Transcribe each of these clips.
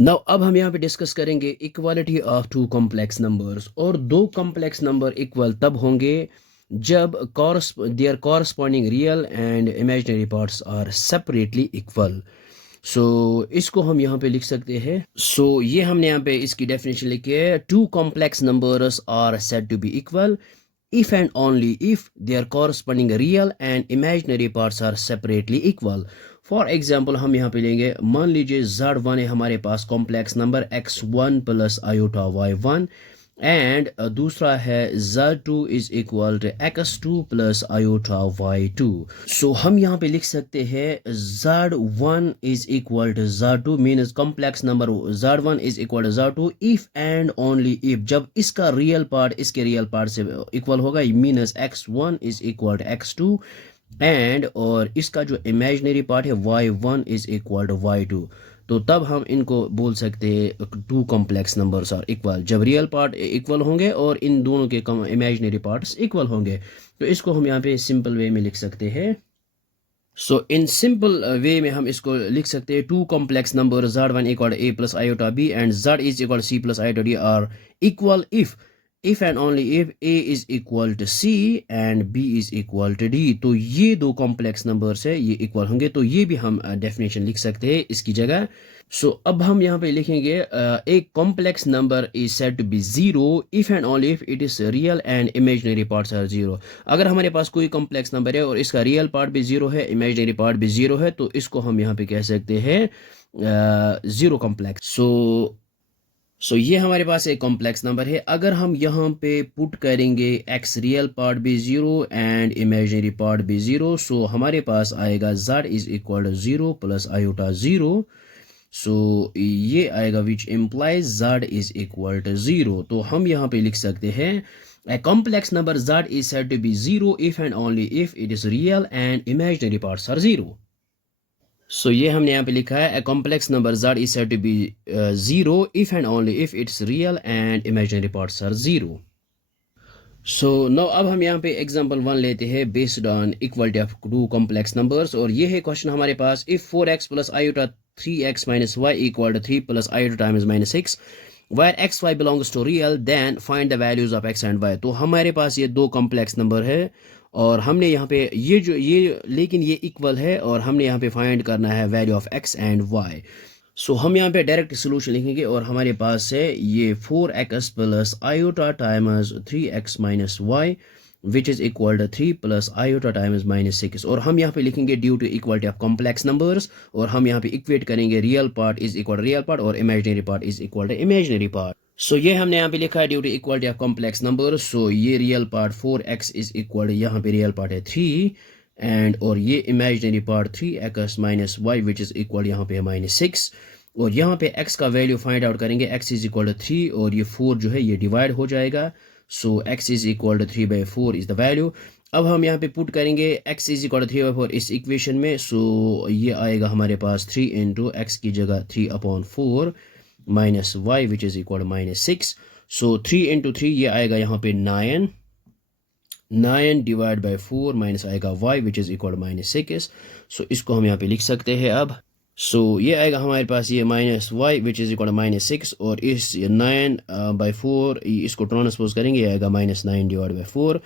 Now अब हम यहाँ पे डिस्कस करेंगे equality of two complex numbers. और दो कॉम्प्लेक्स नंबर इक्वल तब होंगे जब their corresponding real and imaginary parts are separately equal. So इसको हम यहाँ पे लिख सकते हैं। ये हमने यहाँ पे इसकी डेफिनेशन लिखी है। Two complex numbers are said to be equal if and only if their corresponding real and imaginary parts are separately equal। For example हम यहाँ पे लेंगे, मान लीजिए z1 है हमारे पास complex number x1 plus iota y1, and दूसरा है z2 is equal to x2 plus iota y2। So हम यहाँ पे लिख सकते हैं z1 is equal to z2 means complex number z1 is equal to z2 if and only if जब इसका रियल पार्ट इसके रियल पार्ट से इक्वल होगा, means x1 is equal to x2 and और इसका जो इमेजिनरी पार्ट है y1 is equal to y2। तो तब हम इनको बोल सकते हैं two complex numbers are equal जब रियल पार्ट इक्वल होंगे और इन दोनों के इमेजिनरी पार्ट्स इक्वल होंगे। तो इसको हम यहाँ पे सिंपल वे में लिख सकते हैं। इन सिंपल वे में हम इसको लिख सकते हैं two complex number z1 equal a plus iota b and z is equal c plus iota d are equal if and only if a is equal to c and b is equal to d। तो ये दो complex numbers है, ये equal होंगे। तो ये भी हम डेफिनेशन लिख सकते हैं इसकी जगह। अब हम यहाँ पे लिखेंगे एक complex number is said to be zero if and only if it is real and imaginary parts are zero. अगर हमारे पास कोई कॉम्प्लेक्स नंबर है और इसका रियल पार्ट भी जीरो है, इमेजिनरी पार्ट भी जीरो है, तो इसको हम यहाँ पे कह सकते हैं जीरो कॉम्प्लेक्स। ये हमारे पास एक कॉम्प्लेक्स नंबर है। अगर हम यहाँ पे पुट करेंगे x रियल पार्ट भी ज़ीरो एंड इमेजिनरी पार्ट भी ज़ीरो, सो हमारे पास आएगा z is equal to zero plus iota zero. ये आएगा which implies z is equal to zero. तो हम यहाँ पे लिख सकते हैं a complex number z is said to be zero if and only if it is real and imaginary parts are zero. ये हमने यहाँ पे लिखा है a complex number z is said to be zero if and only if its real and imaginary parts are zero. No अब हम यहाँ पे एग्जांपल 1 लेते हैं based on equality of two complex numbers. और ये है क्वेश्चन हमारे पास, if 4x plus iota 3x minus y equal to 3 plus iota times minus 6 where x y belongs to real then find the values of x and y। तो हमारे पास ये दो कॉम्प्लेक्स नंबर है और हमने यहाँ पे लेकिन ये इक्वल है और हमने यहाँ पे फाइंड करना है value of x and y। हम यहाँ पे डायरेक्ट सोल्यूशन लिखेंगे और हमारे पास है ये 4x plus iota times 3x minus y which is equal to 3 plus iota times minus 6। और हम यहाँ पे लिखेंगे due to equality of complex numbers और हम यहाँ पे इक्वेट करेंगे real part is equal to real part और imaginary part is equal to imaginary part. ये हमने यहाँ पे लिखा है due to equality of complex numbers. ये real part 4x is equal to यहाँ पे रियल पार्ट है 3 एंड और ये imaginary part 3x minus y which is equal यहाँ पे है माइनस 6। और यहाँ पे x का वैल्यू फाइंड आउट करेंगे, x इज इक्वल टू 3 और ये 4 जो है ये डिवाइड हो जाएगा। x is equal to 3/4 is the value. अब हम यहाँ पे पुट करेंगे x इज इक्वल टू 3/4 इस इक्वेशन में। ये आएगा हमारे पास 3 इंटू x की जगह 3/4 minus y which is equal to minus 6। 3 into 3 ये आएगा यहाँ पे 9 डिवाइड बाई 4 माइनस आएगा y which is equal to minus 6। इसको हम यहाँ पे लिख सकते हैं अब। ये आएगा हमारे पास ये minus y which is equal to minus 6 और इस 9/4 इसको ट्रांसपोज करेंगे, ये आएगा माइनस 9 डिवाइड बाई 4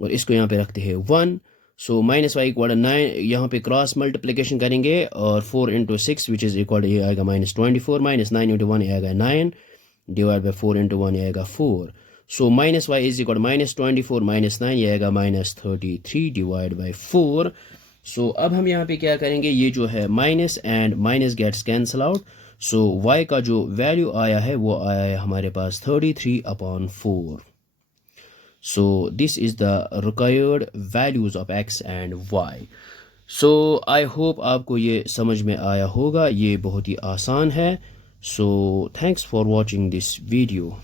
और इसको यहाँ पे रखते हैं 1। माइनस y इक्वल टू 9 यहाँ पे क्रॉस मल्टीप्लिकेशन करेंगे और 4 into 6 which is equal to ये आएगा माइनस 24 माइनस 9 इंटू 1 आएगा 9 डिवाइड बाई 4 इंटू 1 आएगा 4। Minus y is equal minus 24 minus 9 ये आएगा माइनस 33 डिवाइड बाई 4। अब हम यहाँ पे क्या करेंगे, ये जो है minus and minus gets cancel out. y का जो वैल्यू आया है वो आया है हमारे पास 33/4। This is the required values of x and y। I hope आपको ये समझ में आया होगा, ये बहुत ही आसान है। Thanks for watching this video.